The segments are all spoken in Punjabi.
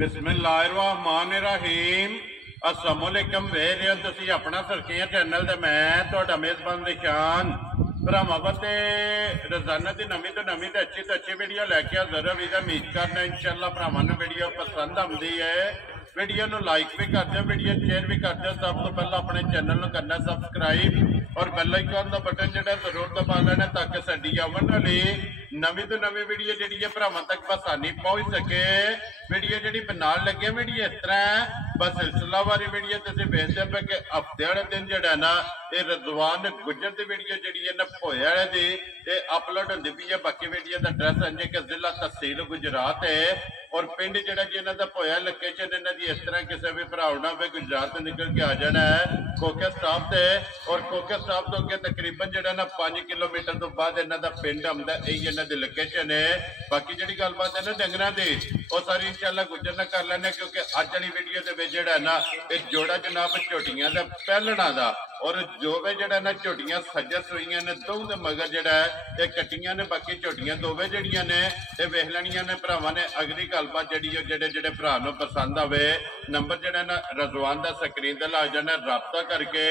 बिस्मिल्लाहिर्रहमानिर्रहीम अस्सलाम वालेकुम वेख रहे हो तुसी अपना सरकिया चैनल ते मैं तुहाडा मेज़बान निशान भरावां ते रोजाना की नवी तो अच्छी वीडियो लैके हाज़र हो। उम्मीद करना इंशाअल्लाह भरावां नूं वीडियो पसंद आउंदी है। वीडियो नूं लाइक भी कर दो, वीडियो शेयर भी कर दो। सब तो पहले अपने चैनल नूं करना सबसक्राइब और बेल आइकन का बटन जिहड़ा जरूर दबा लेना ताकि साडी आउण वाली नवी तो नवी वीडियो जिहड़ी है भरावां तक आसानी पहुंच सके। वीडियो जिहड़ी बनाण लगे वीडियो इस तरह बस सिलसिलावारी वीडियो तुसीं वेखदे पे कि हफ्ते वाले दिन जिहड़ा ना ये रज़वान गुजर की वीडियो जिहड़ी है ना भोए वाले दी ये अपलोड होंदी पई है। बाकी वीडियो का एड्रैस है कि जिला तहसील गुजरात है और पिंड जिहड़ा जी इन्हां दा भोया लोकेशन इन्हां दी इस तरह किसी भी भरा ना भी गुजरात तो निकल के आ जाना है खोखे स्टाफ से। और खोखे स्टाफ तो अगे तकरीबन जिहड़ा ना 5 किलोमीटर तो बाद इन्हां दा पिंड आउंदा यही इन्हां दी लोकेशन है। बाकी जिहड़ी गलबात है ना डंगरां दी वो सारी इंशाअल्लाह गुजर ना कर लैने क्योंकि अज वाली वीडियो दे विच जिहड़ा ना ये जोड़ा जनाब झोटियां दा पहलणा दा और जो वे जिहड़ा ना झोटियां सज्जा सुईयां ने दों दे मगर जिहड़ा है ये कट्टियां ने। बाकी झोटियां दोवे जिहड़ियां ने ये वेख लैणियां ने भरावां ने। अगली गलबात जिहड़ी है जेड़े भरा नूं पसंद आवे नंबर जिहड़ा ना रज़वान दा स्क्रीन ते ला जाना राबता करके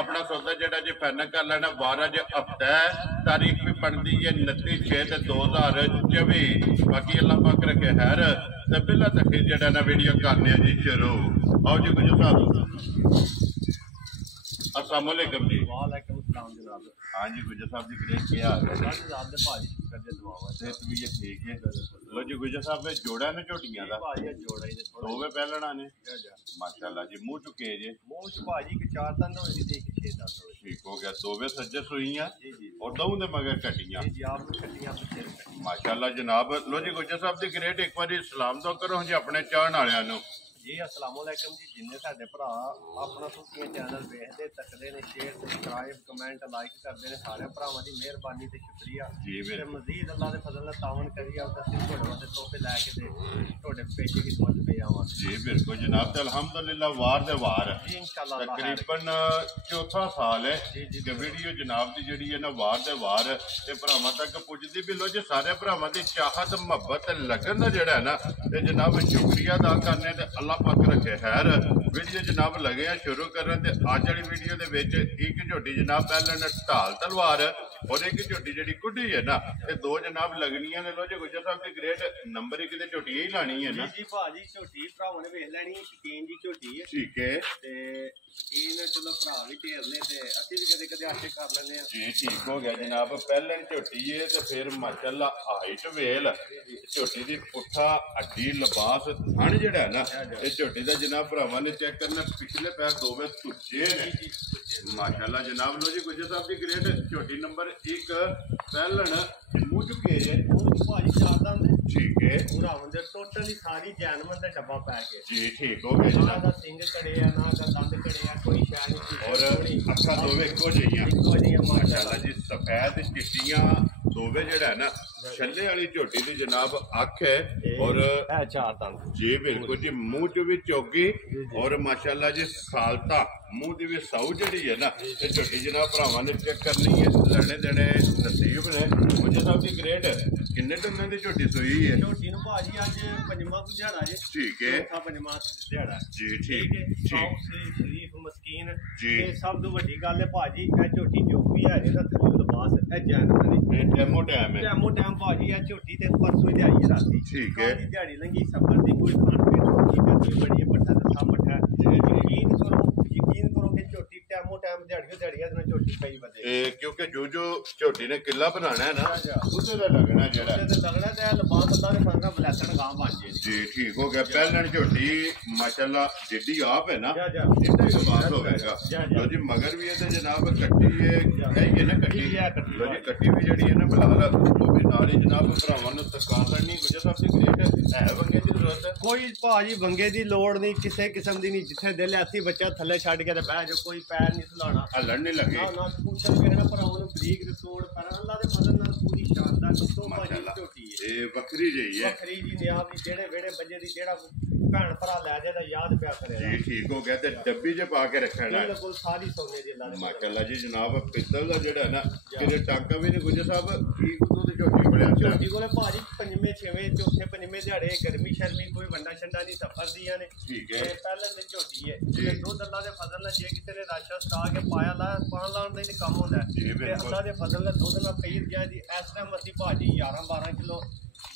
अपना सौदा जिहड़ा जी फाइनल कर लेना। वार अज हफ्ता है तारीख भी बनती है 29/6/2024। बाकी अल्लाह पाक रखे खैर ते बिला तखीर जिहड़ा ना वीडियो करने जी शुरू। आओ जी गुजर साहब अस्सलाम वालेकुम जी। वालेकुम सलाम जनाब। हाँ जी गुजर साहब जी ग्रेट क्या हाल है? जनाब दे भाजी शुक्र दे दुआवां सेहत भी ये ठीक है। लो जी गुजर साहब जोड़ा ने झोटियां दा भाजी जोड़ा ही दोवे पहलणा ने माशाल्लाह जी। मुंह चुके जे मुंह च भाजी के 4 दंद होए दी एक 6 दंद होए। ठीक हो गया। दोवे सज्जे सुईयां और दऊं दे मगर कटियां जी आप कटियां बसेर माशाल्लाह जनाब। लो जी गुजर साहब दी ग्रेट एक बार सलाम तो करो जी अपने चाहण वालियां नूं। जी अस्सलाम वालेकुम जी। जिन्ने साडे भरा अपना सुखिया चैनल वेखदे तकदे ने शेयर सबसक्राइब कमेंट लाइक करदे ने सारे भरावां दी मेहरबानी ते शुक्रिया जी। ते मजीद अल्लाह दे फजल नाल तावन करिए और तसील थोड़े वास्ते तोहफे लैके दे थोड़े पेशे खिदमत पे आवां जी बिल्कुल जनाब। ते अल्हम्दुलिल्लाह वार दे वार जी इंशाअल्लाह तकरीबन चौथा साल है कि वीडियो जनाब दी जिहड़ी है ना वार दे वार ते भरावां तक पुजदी भी। लो जी सारे भरावां दी चाहत मुहब्बत लगन दा जिहड़ा है ना ते जनाब शुक्रिया अदा करने ते अल्लाह पाक रखे खैर। वीडियो जनाब लगे हैं शुरू करन ते अज वाली वीडियो दे विच एक झोटी जनाब पहलन ढाल तलवार और एक झोटी जिहड़ी कुड्डी है ना ये दो जनाब लगनियां ने। लो जी गुजर साहब दी ग्रेट नंबर 1 ते झोटी ही लानी है ना जी भाजी झोटी भरावां ने वेख लैनी शकीन जी झोटी है। ठीक है ते शकीन चलो भरा भी ढेर ने ते असि भी कदे कदे आशे कर लैने जी। ठीक हो गया जनाब। पहलन झोटी है ते फिर माशाल्लाह हाइट वेल झोटी दी पुट्ठा हड्डी लिबास थण जिहड़ा है ना ये झोटी दा जनाब भरावां ने चेक करना पिछले पैर दोवे सुच्चे ने माशाल्लाह जनाब। लो जी गुजर साहब दी ग्रेट झोटी नंबर 1 पहलन मुंह चुके जे भाजी 4 दंद ठीक है पूरा होंदे टोटली सारी जानवर दा डब्बा पै के जी। ठीक हो गया ना जनाब। दा सिंग कड़े आ ना दा दंद कड़े आ कोई शय नहीं और अखा दोवे इक्को जिहियां माशाल्लाह जी। सफेद चिट्टियां दोवे जिहड़ा है ना छल्ले वाली झोटी दी जनाब अख है और 4 दंद जी बिल्कुल जी। मुंह च भी चौगी और माशाल्लाह जी सालता मुंह दी भी साऊ जिहड़ी है ना ये झोटी जनाब भरावां ने चेक करनी है। लैने देने नसीब ने। मुझे साहब दी ग्रेट किन्ने डंगां दी झोटी सोई है? झोटी नु भाजी अज पंजवां को दिहाड़ा जे ठीक है चौथा पंजवां दिहाड़ा जी। ठीक है ठीक शरीफ मस्कीन जी। ते सब तो वड्डी गल है भाजी ए झोटी जो भी है ना थल्ले लिबास ए जानवर ने टैमो टैम है टैमो टैम भाजी ए झोटी ते परसों दिहाड़ी है राती ठीक है दिहाड़ी लंगी सफर दी कोई खान पीन की करनी बड़ी पट्ठा दसा मठा यकीन करो कि झोटी टैमो टैम दिहाड़ियां दिन झोटी पई बदे क्योंकि जो झोटी ने किला बनाना है ना उसे दा लगना जेड़ा ते लगना ते लिबास अल्लाह ने फरना बलैसण गां बन जे जी। ठीक हो गया। पहलन झोटी माशाल्लाह जिद्दी आप है ना जा इतना ही लिबास होगा। लो जी मगर भी है तो जनाब कट्टी है ना कट्टी लो जी कट्टी भी जड़ी है ना फिलहाल वो भी नाल ही जनाब भरावां नूं सरकार करनी गुजर साहब दी ग्रेट है वंगे दी जरूरत है कोई भाजी वंगे दी लोड़ नहीं किसी किस्म दी नहीं जिथे दिल ऐसी बच्चा थल्ले छड़ के बह जो कोई पैर नहीं हिलाना हलन नहीं लगे ना पूछल वेखना भरावां नूं बरीक ते तोड़ पर अल्लाह दे फजल नाल पूरी शानदार तो भाजी झोटी है ये बकरी जही है बकरी जी नियाब दी जेड़े वेड़े बजे दी जेड़ा ਭੈਣ ਭਰਾ ਲੈ ਜਾਏ ਤਾਂ ਯਾਦ ਪਿਆ ਕਰੇ ਜੀ ਠੀਕ ਹੋ ਗਿਆ ਤੇ ਡੱਬੀ 'ਚ ਪਾ ਕੇ ਰੱਖਣਾ ਹੈ ਬਿਲਕੁਲ ਸਾਰੀ ਸੋਨੇ ਦੀ ਲਾ ਮਾਸ਼ਾਅੱਲਾ ਜੀ ਜਨਾਬ ਪਿੱਤਲ ਦਾ ਜਿਹੜਾ ਨਾ ਕਿਤੇ ਟਾਂਕਾ ਵੀ ਨਹੀਂ ਗੁੱਜਰ ਸਾਹਿਬ ਠੀਕ ਦੁੱਧ ਝੋਟੀ ਬੜਿਆ ਝੋਟੀ ਕੋਲੇ ਭਾਜੀ ਪੰਜਵੇਂ ਛੇਵੇਂ ਚੌਥੇ ਪੰਜਵੇਂ ਦਿਹਾੜੇ ਗਰਮੀ ਸ਼ਰਮੀ ਕੋਈ ਵੰਡਾ ਛੰਡਾ ਨਹੀਂ ਸਫਰ ਦੀਆਂ ਨੇ ਠੀਕ ਹੈ ਪਹਿਲਾਂ ਦੀ ਝੋਟੀ ਹੈ ਤੇ ਦੁੱਧ ਅੱਲਾ ਦੇ ਫਜ਼ਲ ਨਾਲ ਜੇ ਕਿਤੇ ਨੇ ਰਾਸ਼ਾ ਸਟਾ ਕੇ ਪਾਇਆ ਲਾ ਪਾਣ ਲਾਉਣ ਦਾ ਹੀ ਕੰਮ ਹੁੰਦਾ ਜੀ ਤੇ ਬਿਲਕੁਲ ਅੱਲਾ ਦੇ ਫਜ਼ਲ ਨਾਲ ਦੁੱਧ ਨਾਲ ਪਈ ਗਿਆ ਜੀ ਇਸ ਟਾਈਮ ਅਸੀਂ ਭਾਜੀ 11-12 ਕਿਲੋ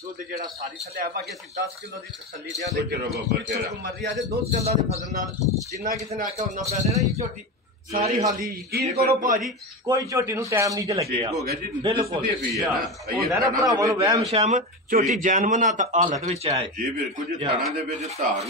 ਦੁੱਧ ਜਿਹੜਾ ਸਾਰੀ ਥੱਲੇ ਆ ਬਾਕੀ ਅਸੀਂ 10 ਕਿਲੋ ਦੀ ਤਸੱਲੀ ਦਿਆਂਗੇ ਜਿੱਥੋਂ ਮਰਜ਼ੀ ਆ ਜੇ ਦੁੱਧ ਅੱਲਾ ਦੇ ਫਜ਼ਲ ਨਾਲ ਜਿੰਨਾ ਕਿਸੇ ਨੇ ਆਖਿਆ ਉਹਨਾਂ ਪੈ ਦੇਣਾ ਇਹ ਝੋਟੀ ਸਾਰੀ ਹਾਲੀ ਯਕੀਨ ਕਰੋ ਭਾਜੀ ਕੋਈ ਝੋਟੀ ਨੂੰ ਟਾਈਮ ਨਹੀਂ ਤੇ ਲੱਗਿਆ ਬਿਲਕੁਲ ਹੁੰਦਾ ਨਾ ਭਰਾਵਾਂ ਨੂੰ ਵਹਿਮ ਸ਼ਹਿਮ ਝੋਟੀ ਜੈਨਮਨ ਹਾਲਤ ਵਿੱਚ ਆਏ ਜੀ ਬਿਲਕੁਲ ਜੀ ਥਾਣਾ ਦੇ ਵਿੱਚ ਧਾਰ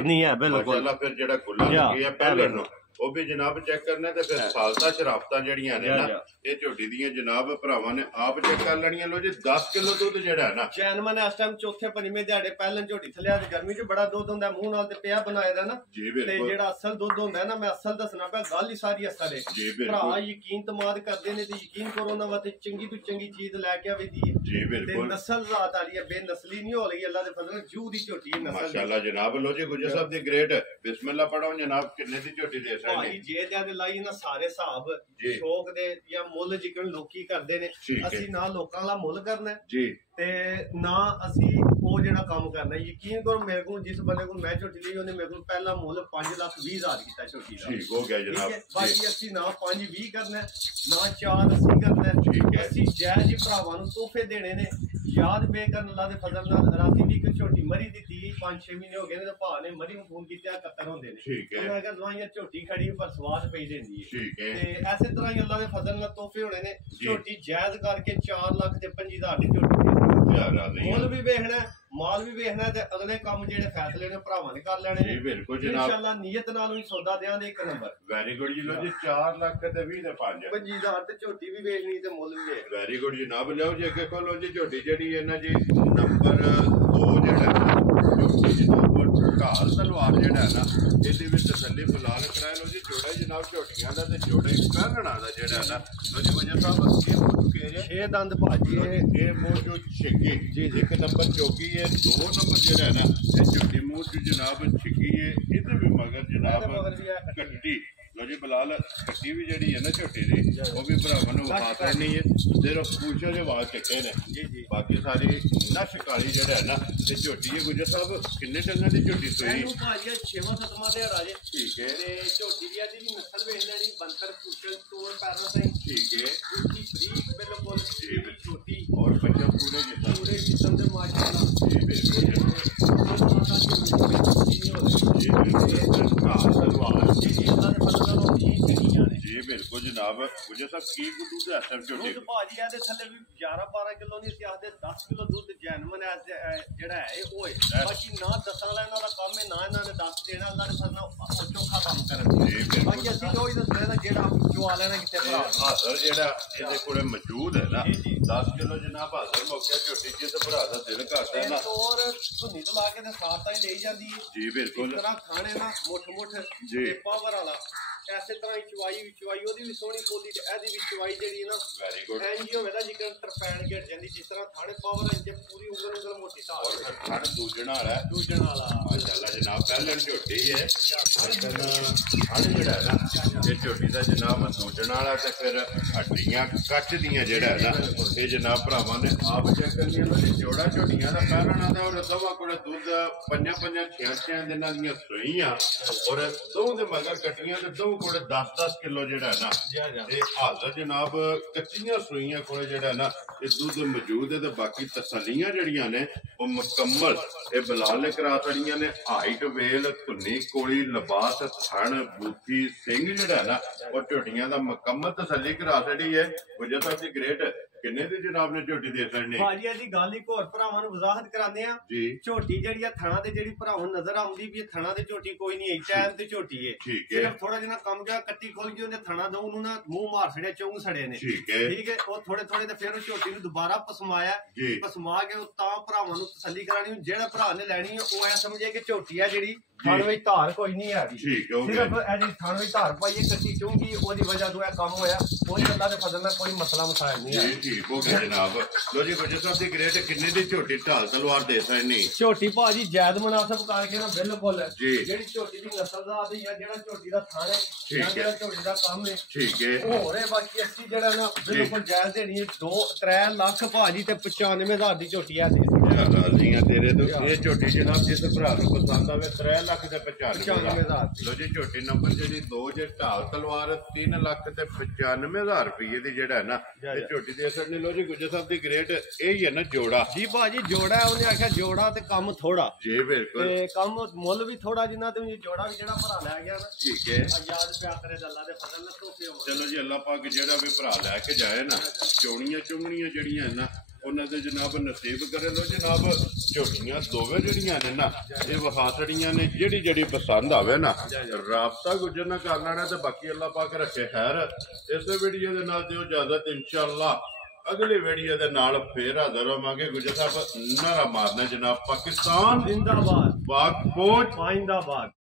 ਨਹੀਂ ਹੈ ਬਿਲਕੁਲ ਮਾਸ਼ਾਅੱਲਾ ਫਿਰ ਜਿਹੜਾ ਖੁੱਲਾ ਲੱਗਿਆ ਪਹਿਲੇ ਨੂੰ ਉਹ ਵੀ ਜਨਾਬ ਚੈੱਕ ਕਰਨਾ ਤੇ ਫਿਰ ਸਾਲਤਾ ਸ਼ਰਾਫਤਾਂ ਜਿਹੜੀਆਂ ਨੇ ਨਾ ਇਹ ਝੋਟੀ ਦੀਆਂ ਜਨਾਬ ਭਰਾਵਾਂ ਨੇ ਆਪ ਚੈੱਕ ਕਰ ਲੈਣੀਆਂ ਲੋ ਜੀ 10 ਕਿਲੋ ਦੁੱਧ ਜਿਹੜਾ ਹੈ ਨਾ ਜੈਨਮਨ ਇਸ ਟਾਈਮ ਚੌਥੇ ਪੰਜਵੇਂ ਦਿਹਾੜੇ ਪਹਿਲਾਂ ਝੋਟੀ ਥੱਲੇ ਤੇ ਗਰਮੀ 'ਚ ਬੜਾ ਦੁੱਧ ਹੁੰਦਾ ਮੂੰਹ ਨਾਲ ਤੇ ਪਿਆ ਬਣਾਇਆ ਦਾ ਨਾ ਤੇ ਜਿਹੜਾ ਅਸਲ ਦੁੱਧ ਹੁੰਦਾ ਨਾ ਮੈਂ ਅਸਲ ਦੱਸਣਾ ਪਿਆ ਗੱਲ ਹੀ ਸਾਰੀ ਅਸਲ ਹੈ ਭਰਾ ਯਕੀਨ ਤਮਾਦ ਕਰਦੇ ਨੇ ਤੇ ਯਕੀਨ ਕਰੋ ਉਹਨਾਂ ਵਾਸਤੇ ਚੰਗੀ ਤੋਂ ਚੰਗੀ ਚੀਜ਼ ਲੈ ਕੇ ਆਵੇਦੀ ਹੈ ਜੀ ਬਿਲਕੁਲ ਤੇ ਨਸਲ ਰਾਤ ਵਾਲੀ ਹੈ ਬੇਨਸਲੀ ਨਹੀਂ ਹੋ ਰਹੀ ਅੱਲਾ ਦੇ ਫਜ਼ਲ ਜੂ ਦੀ ਝੋਟੀ ਹੈ ਨਸਲ ਮਾਸ਼ਾਅੱਲਾ ਜਨਾਬ ਲੋ ਜੀ ਗੁਜਰ ਸਾਹਿਬ ਦੀ ਗ੍ਰੇਟ ਬਿਸਮਿਲ੍ਲਾ ਪੜਾਓ ਜਨਾਬ ਕਿੰਨੇ ਦੀ ਝੋਟੀ ਦੇ ਸਕਦੇ ਜੇ ਦੇ ਲਾਈ ਨਾ ਸਾਰੇ ਹਿਸਾਬ ਸ਼ੌਕ ਦੇ ਜਾਂ ਮੁੱਲ ਜਿਕਣ ਲੋਕੀ ਕਰਦੇ ਨੇ ਅਸੀਂ ਨਾ ਲੋਕਾਂ ਵਾਲਾ ਮੁੱਲ ਕਰਨਾ ਜੀ ਤੇ ਨਾ ਅਸੀਂ ਉਹ ਜਿਹੜਾ ਕੰਮ ਕਰਨਾ ਯਕੀਨ ਕਰੋ ਮੇਰੇ ਕੋਲ ਜਿਸ ਬੰਦੇ ਕੋਲ ਮੈਂ ਝੋਟੀ ਲਈ ਉਹਨੇ ਮੇਰੇ ਕੋਲ ਪਹਿਲਾ ਮੁੱਲ 5,20,000 ਕੀਤਾ ਝੋਟੀ ਦਾ ਠੀਕ ਹੋ ਗਿਆ ਜਨਾਬ ਬਾਕੀ ਅਸੀਂ ਨਾ 5,20 ਕਰਨਾ ਨਾ 4,80 ਕਰਨਾ ਅਸੀਂ ਜਾਇਜ਼ ਹੀ ਭਰਾਵਾਂ ਨੂੰ ਤੋਹਫੇ ਦੇਣੇ ਨੇ ਯਾਦ ਬੇ ਕਰਨ ਅੱਲਾ ਦੇ ਫਜ਼ਲ ਨਾਲ ਰਾਤੀ ਵੀ ਇੱਕ ਝੋਟੀ ਮਰੀ ਦਿੱਤੀ 5-6 ਮਹੀਨੇ ਹੋ ਗਏ ਨੇ ਤੇ ਭਾ ਨੇ ਮਰੀ ਨੂੰ ਫੋਨ ਕੀਤਾ 71 ਹੁੰਦੇ ਨੇ ਠੀਕ ਹੈ ਉਹਨਾਂ ਅਗਰ ਦਵਾਈਆਂ ਝੋਟੀ ਖੜੀ ਪਰ ਸਵਾਦ ਪਈ ਦਿੰਦੀ ਹੈ ਠੀਕ ਹੈ ਤੇ ਐਸੇ ਤਰ੍ਹਾਂ ਹੀ ਅੱਲਾ ਦੇ ਫਜ਼ਲ ਨਾਲ ਤੋਹਫੇ ਹੋਣੇ ਨੇ ਝੋਟੀ ਜਾਇਜ਼ ਕਰਕੇ 4,25,000 ਦੀ ਝੋਟੀ ਮੁੱਲ ਵੀ ਵੇਖਣਾ ਮਾਲ ਵੀ ਵੇਖਣਾ ਤੇ ਅਗਲੇ ਕੰਮ ਜਿਹੜੇ ਫੈਸਲੇ ਨੇ ਭਰਾਵਾਂ ਨੇ ਕਰ ਲੈਣੇ ਨੇ ਬਿਲਕੁਲ ਜਨਾਬ ਇਨਸ਼ਾਅੱਲਾ ਨੀਅਤ ਨਾਲ ਵੀ ਸੌਦਾ ਦਿਆਂਗੇ ਇੱਕ ਨੰਬਰ ਵੈਰੀ ਗੁੱਡ ਜੀ ਲੋ ਜੀ 4 ਲੱਖ ਤੇ 20 ਦੇ 5 25,000 ਤੇ ਝੋਟੀ ਵੀ ਵੇਚਣੀ ਤੇ ਮੁੱਲ ਵੀ ਵੇਖ ਵੈਰੀ ਗੁੱਡ ਜਨਾਬ ਲਿਆਓ ਜੀ ਅੱਗੇ ਕੋਲੋਂ ਜੀ ਝੋਟੀ ਜਿਹੜੀ ਹੈ ਨਾ ਜੀ ਨੰਬਰ 2 ਜਿਹੜਾ ਝੋਟੀ ਜਨਾਬ ਘਾਲ ਤਲਵਾਰ ਜਿਹੜਾ ਹੈ ਨਾ ਇਹਦੇ ਵਿੱਚ ਤਸੱਲੀ ਫਿਲਹਾਲ ਕਰਾਇਆ ਲੋ ਜੀ ਜੋੜਾ ਜਨਾਬ ਝੋਟੀਆਂ ਦਾ ਤੇ ਜੋੜਾ ਹੀ ਪਹਿਲਣਾ ਦਾ ਜਿਹੜਾ ਹੈ ਨਾ ਲੋ ਜੀ ਵਜਾ ਸਾਹਿਬ ਇਹ ਮੋਟੂ ਕਹਿ ਰਿਹਾ 6 ਦੰਦ ਭਾਜੀ ਇਹ ਮੋਟੂ ਛਿੱਕੀ ਜੀ ਇੱਕ ਨੰਬਰ ਚੌਕੀ ਹੈ 2 ਨੰਬਰ ਜਿਹੜਾ ਹੈ ਨਾ ਇਹ ਝੋਟੀ ਮੋਟੂ ਜਨਾਬ ਛਿੱਕੀ ਹੈ ਇਹਦੇ ਵੀ ਮਗਰ ਜਨਾਬ ਕੱਟੀ ਲੋ ਜੀ ਬਲਾਲ ਕੱਟੀ ਵੀ ਜਿਹੜੀ ਹੈ ਨਾ ਝੋਟੀ ਦੀ ਉਹ ਵੀ ਭਰਾਵਾਂ ਨੂੰ ਵਿਖਾ ਕਰਨੀ ਹੈ ਸਿਰਫ ਪੂਛੇ ਦੇ ਵਾਲ ਚਿੱਟੇ ਨੇ ਜੀ ਬਾਕੀ ਸਾਰੀ ਨਸ਼ ਕਾਲੀ ਜਿਹੜਾ ਹੈ ਨਾ ਤੇ ਝੋਟੀ ਹੈ ਗੁਜਰ ਸਾਹਿਬ ਕਿੰਨੇ ਡੰਗਾਂ ਦੀ ਝੋਟੀ ਸੋਈ ਇਹਨੂੰ ਭਾਜੀ 6ਵਾਂ-7ਵਾਂ ਤੇ ਰਾਜੇ ਠੀਕ ਹੈ ਤੇ ਝੋਟੀ ਦੀ ਜਿਹੜੀ ਨਸਲ ਵੇਖ ਲੈਣੀ ਬੰਤਰ ਪੂਛਲ ਤੋੜ ਪੈਰਾਂ ਤੇ ਠੀਕ ਹੈ ਦੂਜੀ ਬਰੀਕ ਬਿਲਕੁਲ ਛੋਟੀ ਔਰ ਬੱਚਾ ਪੂਰੇ ਜਿਸਮ ਦੇ ਮਾਸ਼ਾਅੱਲਾ ਜੀ ਬਿਲਕੁਲ ਜੀ ਬਿਲਕੁਲ ਜਨਾਬ ਗੁਜਰ ਸਾਹਿਬ ਕੀ ਗੁੱਡੂ ਦਾ ਅਸਰ ਝੋਟੀ ਭਾਜੀ ਇਹਦੇ ਥੱਲੇ ਵੀ 11-12 ਕਿਲੋ ਨਹੀਂ ਸੀ ਆਖਦੇ 10 ਕਿਲੋ ਦੁੱਧ ਜੈਨਮਨ ਜਿਹੜਾ ਹੈ ਉਹ ਹੈ ਬਾਕੀ ਨਾ ਦੱਸਣ ਵਾਲਾ ਇਹਨਾਂ ਦਾ ਕੰਮ ਹੈ ਨਾ ਇਹਨਾਂ ਨੇ ਦੱਸ ਦੇਣਾ ਅੱਲਾ ਦੇ ਫਜ਼ਲ ਚੋਖਾ ਕੰਮ ਕਰਨ ਬਾਕੀ ਅਸੀਂ ਜੋ ਹੀ ਦੱਸਣਾ ਨਾ ਜਿਹੜਾ ਚਵਾ ਲੈਣਾ ਕਿਤੇ ਭਰਾ ਹਾਜ਼ਰ ਜਿਹੜਾ ਇਹਦੇ ਕੋਲੇ ਮੌਜੂਦ ਹੈ ਨਾ 10 ਕਿਲੋ ਜਨਾਬ ਹਾਜ਼ਰ ਮੌਕੇ ਝੋਟੀ ਜਿਸ ਭਰਾ ਦਾ ਦਿਲ ਕਰਦਾ ਨਾ ਔਰ ਧੁੰਨੀ ਤੋਂ ਲਾ ਕੇ ਤੇ ਸਾਥ ਤਾਂ ਹੀ ਲਈ ਜਾਂਦੀ ਹੈ ਜੀ ਬਿਲਕੁਲ ਇਸ ਤਰ੍ਹਾਂ ਖਾਣੇ ਨਾ ਮੁੱਠ ਤੇ ਪਾਵਰ ਵਾਲਾ ਐਸੇ ਤਰ੍ਹਾਂ ਹੀ ਚਵਾਈ ਉਹਦੀ ਵੀ ਸੋਹਣੀ ਬੋਲੀ ਤੇ ਇਹਦੀ ਵੀ ਚਵਾਈ ਜਿਹੜੀ ਨਾ ਵੈਰੀ ਗੁੱਡ ਐਂ ਜੀ ਹੋਵੇ ਨਾ ਜਿਕਰ ਤਰਪੈਣ ਘਟ ਜਾਂਦੀ ਜਿਸ ਤਰ੍ਹਾਂ ਥਾਣੇ ਪਾਵਰ ਇੰਜ ਪੂਰੀ ਉਂਗਲ ਮੋਟੀ ਧਾਰ ਔਰ ਥਣ ਦੂਜਣ ਵਾਲਾ ਮਾਸ਼ਾਅੱਲਾ ਜਨਾਬ ਪਹਿਲਣ ਝੋਟੀ ਹੈ ਥਣ ਜਿਹੜਾ ਹੈ ਨਾ ਇਹ ਝੋਟੀ ਦਾ ਜਨਾਬ ਦੂਜਣ ਵਾਲਾ ਤੇ ਫਿਰ ਹੱਡੀਆਂ ਕੱਚ ਦੀਆਂ ਜਿਹੜਾ ਹੈ ਨਾ ਇਹ ਜਨਾਬ ਭਰਾਵਾਂ ਨੇ ਆਪ ਚੈੱਕ ਕਰਨੀਆਂ ਨੇ ਜੋੜਾ ਝੋਟੀਆਂ ਦਾ ਪਹਿਲਣਾ ਦਾ ਔਰ ਦੋਵਾਂ ਕੋਲ ਦੁੱਧ 5-5 6 ਦਿਨਾਂ ਦੀਆਂ ਸੂਈਆਂ ਔਰ ਦੋ ਦੇ ਮਗਰ ਕੱਟੀਆਂ ਤੇ ਦੋ ਕੋਲੇ 10-10 ਕਿਲੋ ਜਿਹੜਾ ਹੈ ਨਾ ਇਹ ਹਾਜ਼ਰ ਜਨਾਬ ਕੱਚੀਆਂ ਸੂਈਆਂ ਕੋਲੇ ਜਿਹੜਾ ਨਾ ਇਹ ਦੁੱਧ ਮੌਜੂਦ ਹੈ ਤੇ ਬਾਕੀ ਤਸੱਲੀਆਂ ਜਿਹੜੀਆਂ ਨੇ ਉਹ ਮੁਕੰਮਲ ਇਹ ਬਲਾਲ ਕਰਾ ਤੜੀਆਂ ਨੇ ਹਾਈਟ ਵੇਲ ਧੁੰਨੀ ਕੋਲੀ ਲਿਬਾਸ ਥਣ ਬੂਥੀ ਸਿੰਘ ਜਿਹੜਾ ਨਾ ਉਹ ਝੋਟੀਆਂ ਦਾ ਮੁਕੰਮਲ ਤਸੱਲੀ ਕਰਾ ਤੜੀ ਹੈ ਗੁਜਰ ਸਾਹਿਬ ਦੀ ਗ੍ਰੇਟ ਕਿੰਨੇ ਦੀ ਜਨਾਬ ਨੇ ਝੋਟੀ ਦੇ ਸਕਣੇ ਭਾਜੀ ਇਹਦੀ ਗੱਲ ਹੀ ਹੋਰ ਭਰਾਵਾਂ ਨੂੰ ਵਜ਼ਾਹਤ ਕਰਾਉਂਦੇ ਆ ਝੋਟੀ ਜਿਹੜੀ ਆ ਥਣਾ ਤੇ ਜਿਹੜੀ ਭਰਾਵਾਂ ਨੂੰ ਨਜ਼ਰ ਆਉਂਦੀ ਵੀ ਥਣਾ ਤੇ ਝੋਟੀ ਕੋਈ ਨਹੀਂ ਹੈ ਟਾਈਮ ਤੇ ਝੋਟੀ ਹੈ ਸਿਰਫ ਥੋੜਾ ਜਿਹਾ ਕੰਮ ਜਾ ਕੱਟੀ ਖੋਲ ਕੇ ਉਹਨੇ ਥਣਾ ਦੋ ਉਹਨੂੰ ਨਾ ਮੂੰਹ ਮਾਰ ਛੜਿਆ ਚੌਂ ਸੜੇ ਨੇ ਠੀਕ ਹੈ ਉਹ ਥੋੜੇ ਤੇ ਫਿਰ ਉਹ ਝੋਟੀ ਨੂੰ ਦੁਬਾਰਾ ਪਸਮਾਇਆ ਪਸਮਾ ਕੇ ਉਹ ਤਾਂ ਭਰਾਵਾਂ ਨੂੰ ਤਸੱਲੀ ਕਰਾਣੀ ਜਿਹੜਾ ਭਰਾ ਨੇ ਲੈਣੀ ਉਹ ਐ ਸਮਝੇ ਕਿ ਝੋਟੀ ਆ ਜਿਹੜੀ ਥਣ ਵਿੱਚ ਧਾਰ ਕੋਈ ਨਹੀਂ ਹੈਗੀ ਸਿਰਫ ਇਹਦੀ ਥਣ ਵਿੱਚ ਧਾਰ ਪਾਈਏ ਕੱਟੀ ਕਿਉਂਕਿ ਉਹਦੀ ਵਜ੍ਹਾ ਤੋਂ ਇਹ ਕੰਮ ਹੋਇਆ ਕੋਈ ਅੱਲਾ ਦੇ ਫਜ਼ਲ ਨਾਲ ਕੋਈ ਮਸਲਾ ਮਸਾਇਲ ਨਹੀਂ ਹੈ ਠੀਕ ਹੋ ਗਿਆ ਜਨਾਬ। ਲੋ ਜੀ ਗੁੱਜਰ ਸਾਹਿਬ ਦੀ ਗ੍ਰੇਟ ਕਿੰਨੇ ਦੀ ਝੋਟੀ ਢਾਲ ਤਲਵਾਰ ਦੇ ਸਕਣੀ? ਝੋਟੀ ਭਾਜੀ ਜਾਇਦ ਮੁਨਾਸਬ ਕਰਕੇ ਨਾ ਬਿਲਕੁਲ ਜੀ। ਜਿਹੜੀ ਝੋਟੀ ਦੀ ਨਸਲ ਦਾ ਆਦੀ ਹੈ, ਜਿਹੜਾ ਝੋਟੀ ਦਾ ਥਾਣ ਹੈ, ਠੀਕ ਹੈ। ਜਿਹੜਾ ਝੋਟੀ ਦਾ ਕੰਮ ਹੈ, ਠੀਕ ਹੈ। ਹੋ ਰਿਹਾ। ਬਾਕੀ ਅਸੀਂ ਜਿਹੜਾ ਨਾ ਬਿਲਕੁਲ ਜਾਇਜ਼ ਦੇਣੀ ਹੈ। 2-3 ਲੱਖ ਭਾਜੀ ਤੇ 95,000 ਦੀ ਝੋਟੀ ਆ ਦੇ ਰਾਜ਼ੀਆਂ ਤੇਰੇ ਤੋਂ। ਇਹ ਝੋਟੀ ਜਨਾਬ ਜਿਸ ਭਰਾ ਨੂੰ ਪਸੰਦ ਆਵੇ 3 ਲੱਖ ਤੇ 95,000। ਲੋ ਜੀ ਝੋਟੀ ਨੰਬਰ ਜਿਹੜੀ 2 ਜੇ ਢਾਲ ਤਲਵਾਰ 3 ਲੱਖ ਤੇ 95,000 ਰੁਪਏ ਦੀ ਜਿਹੜਾ ਹੈ ਨਾ ਇਹ ਝੋਟੀ ਦੇ ਅਸਰ ਨੇ। ਲੋ ਜੀ ਗੁੱਜਰ ਸਾਹਿਬ ਦੀ ਗ੍ਰੇਟ ਇਹ ਹੀ ਹੈ ਨਾ ਜੋੜਾ ਜੀ ਭਾਜੀ ਜੋੜਾ ਹੈ। ਉਹਨੇ ਆਖਿਆ ਜੋੜਾ ਤੇ ਕੰਮ ਥੋੜਾ ਜੀ ਬਿਲਕੁਲ ਤੇ ਕੰਮ ਮੁੱਲ ਵੀ ਥੋੜਾ ਜਿੰਨਾ ਤੇ ਜੋੜਾ ਵੀ ਜਿਹੜਾ ਭਰਾ ਲੈ ਗਿਆ ਨਾ ਠੀਕ ਹੈ। ਆਜ਼ਾਦ ਪਿਆ ਕਰੇ ਅੱਲਾ ਦੇ ਫਜ਼ਲ ਨਾਲ ਤੋਹਫੇ ਹੋਣ। ਚਲੋ ਜੀ ਅੱਲਾ ਪਾਕ ਜਿਹੜਾ ਵੀ ਭਰਾ ਲੈ ਕੇ ਜਾਏ ਨਾ ਚੋਣੀਆਂ ਚੁੰਗਣੀਆਂ ਜਿਹੜੀਆਂ ਨਾ ਉਹਨਾਂ ਦੇ ਜਨਾਬ ਨਸੀਬ ਕਰੇ। ਲੋ ਜਨਾਬ ਝੋਟੀਆਂ ਦੋਵੇਂ ਜਿਹੜੀਆਂ ਨੇ ਨਾ ਇਹ ਵਖਾਸੜੀਆਂ ਨੇ। ਜਿਹੜੀ ਪਸੰਦ ਆਵੇ ਨਾ ਰਾਬਤਾ ਗੁੱਜਰ ਨਾਲ ਕਰ ਲੈਣਾ ਤੇ ਬਾਕੀ ਅੱਲਾ ਪਾਕ ਰੱਖੇ ਖੈਰ। ਇਸੇ ਵੀਡੀਓ ਦੇ ਨਾਲ ਦਿਓ ਇਜਾਜ਼ਤ। ਇੰਸ਼ਾਅੱਲਾ ਅਗਲੇ ਵੀਡੀਓ ਦੇ ਨਾਲ ਫੇਰ ਹਾਜ਼ਰ ਹੋਵਾਂਗੇ। ਗੁੱਜਰ ਸਾਹਿਬ ਨਾਰਾ ਮਾਰਨਾ ਜਨਾਬ ਪਾਕਿਸਤਾਨ ਜ਼ਿੰਦਾਬਾਦ, ਪਾਕ ਫੌਜ ਪਾਇੰਦਾਬਾਦ।